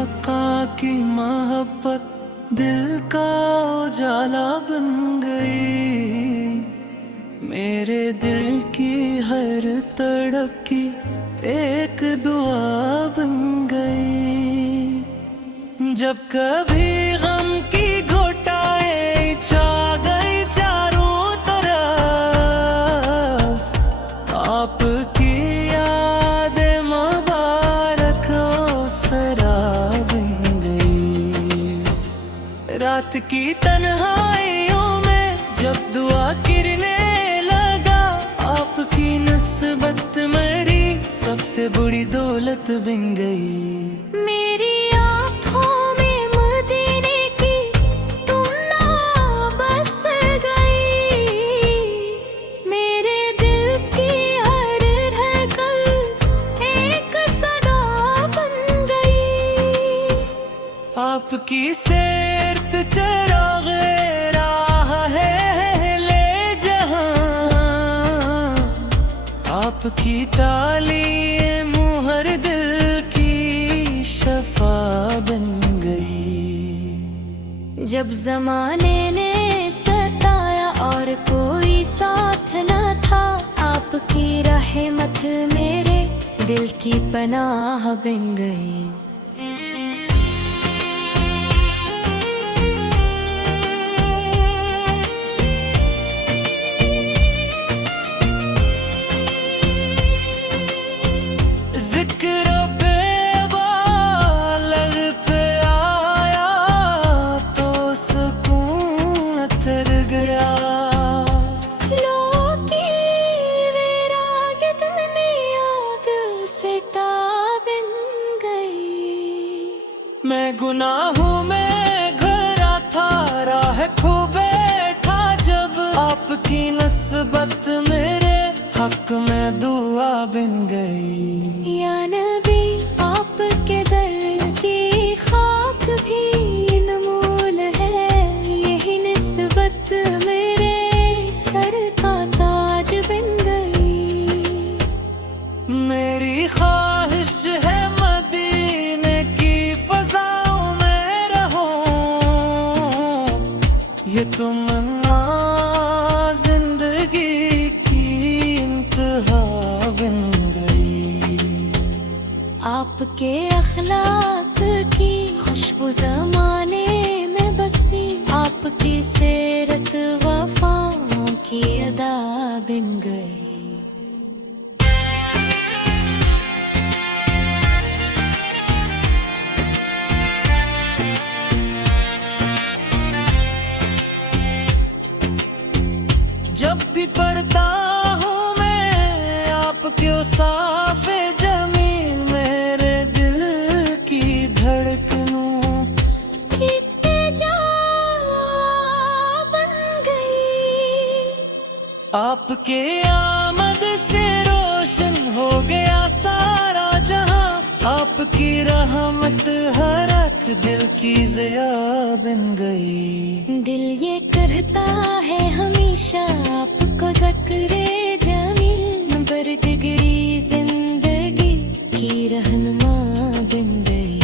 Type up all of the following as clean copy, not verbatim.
आका की मोहब्बत दिल का उजाला बन गई। मेरे दिल की हर तड़प की एक दुआ बन गई। जब कभी गम की घोटाएं छा गई चारों तरफ, आपकी याद मुबारक सरा बन गई। रात की तन्हाइयों में जब दुआ किरने लगा, आपकी नस्बत मेरी सबसे बड़ी दौलत बन गई। मेरी आँखों में मदीने की तुम ना बस गई। मेरे दिल की हर धड़कन एक सदा बन गई। आपकी सेरत चराग़े राह है ले जहां, आपकी तालीम हर दिल की शफा बन गई। जब जमाने ने सताया और कोई साथ न था, आपकी रहमत मेरे दिल की पनाह बन गई। जिक्र पे वालर पे आया तो सुकून उतर गया। लोग की वैरागियत में याद से बन गई। मैं गुनाहों में घरा था, राह खो बैठा जब आपकी नस्बत मेरे हक में दुआ बन गई। या नबी आपके दर की खाक भी अनमोल है, यही निस्बत मेरे सर का ताज बन गई। मेरी ख्वाहिश है मदीने की फज़ाओं में रहूं, ये तमन्ना जिंदगी की इंतहा बन गई। आपके अखलाक की खुशबू जमाने में बसी, आपकी सीरत वफाओं की अदा बन गई। जब भी पढ़ता हूँ मैं आपके साफे जमीन, मेरे दिल की धड़कनों कितने जा बन गई। आपके आमद से रोशन हो गया सारा जहां, आपकी रहमत हर एक दिल की ज़िया बन गई। दिल ये करता है हमेशा आपको ज़िक्रे जमीन, बरक गिरी जिंदगी की रहनुमा बन गई।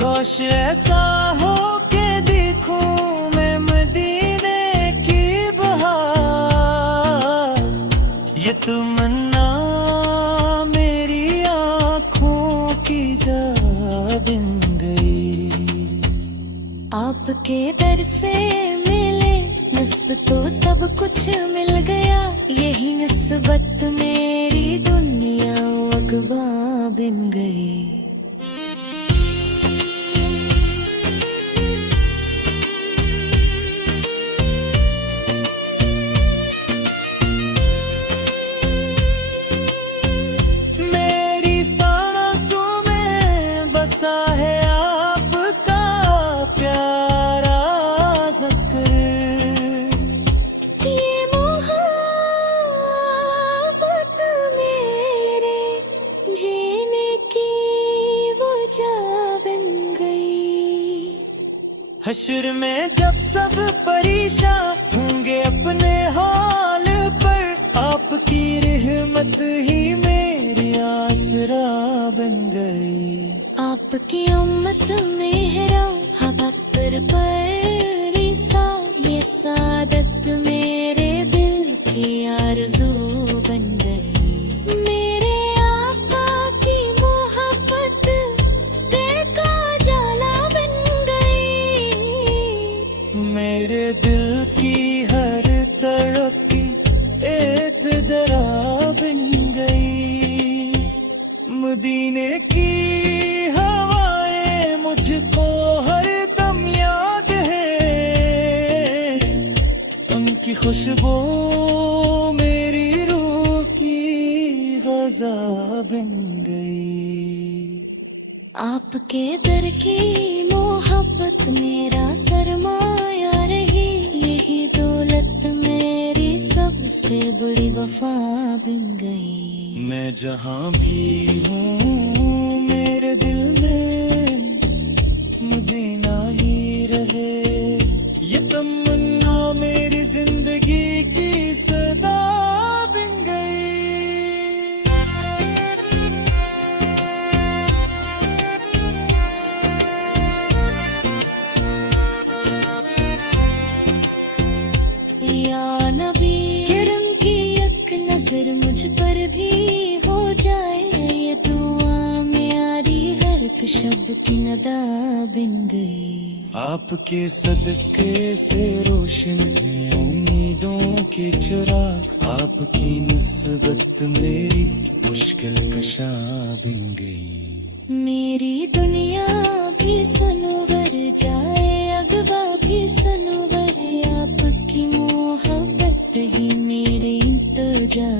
काश ऐसा हो के देखूं मैं मदीने की बहार, ये तमन्ना मेरी आँखों की जा बन गई। आपके दर से मिले नस्ब तो सब कुछ मिल गया, यही निस्बत मेरी दुनिया अगवा बन गई। मेरी सांसों में बसा है आपका प्यारा ज़िक्र, ये मोहब्बत मेरे जीने की वो जा बन गई। हश्र में जब सब परेशान होंगे अपने हाल पर, आपकी रहमत ही मेरी आसरा बन गई। गई। आपकी उम्मत मेहरा हबक्कर परिसा, ये सादत मेरे दिल की आरज़ू बन गई। मेरे आका की मोहब्बत दिल का जाला बन गई। मेरे दिल की हर तड़पी एक दरा बन गई। मदीने की हवाएं मुझको हर दम याद है, उनकी खुशबू मेरी रूह की ग़ज़ा बन गई। आपके दर की मोहब्बत मेरा सरमाया रही, यही दौलत मेरी सबसे बड़ी वफा बन गई। मैं जहाँ भी हूँ मेरे दिल में मदीना ही रहे, ये तमन्ना मेरी जिंदगी की सदा बन गई। या नबी करम की एक नजर मुझ पर भी हो जाए, ये दुआ मेरी हर शब की नदा बन गई। आपके सदके से रोशन है उम्मीदों के चिराग, आपकी निस्बत मेरी मुश्किल कशा बन गई। मेरी दुनिया भी सनवर जाए, अगवा भी सनवर, आपकी मोहब्बत ही मेरे इंतजा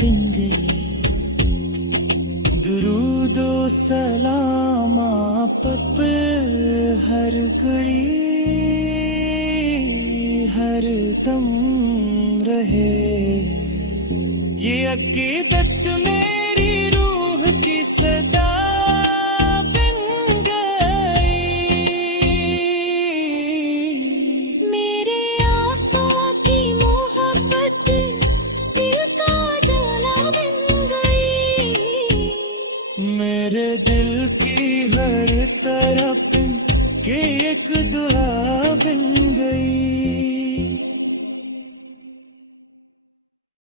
बन गई। दुरूदो सलाम आप पर हर घड़ी हर दम रहे, ये अकीदत मेरी रूह की सदा बन गई। मेरे आका की मोहब्बत दिल का जाला बन गई। मेरे दिल की हर तरफ की एक दुआ बन गई।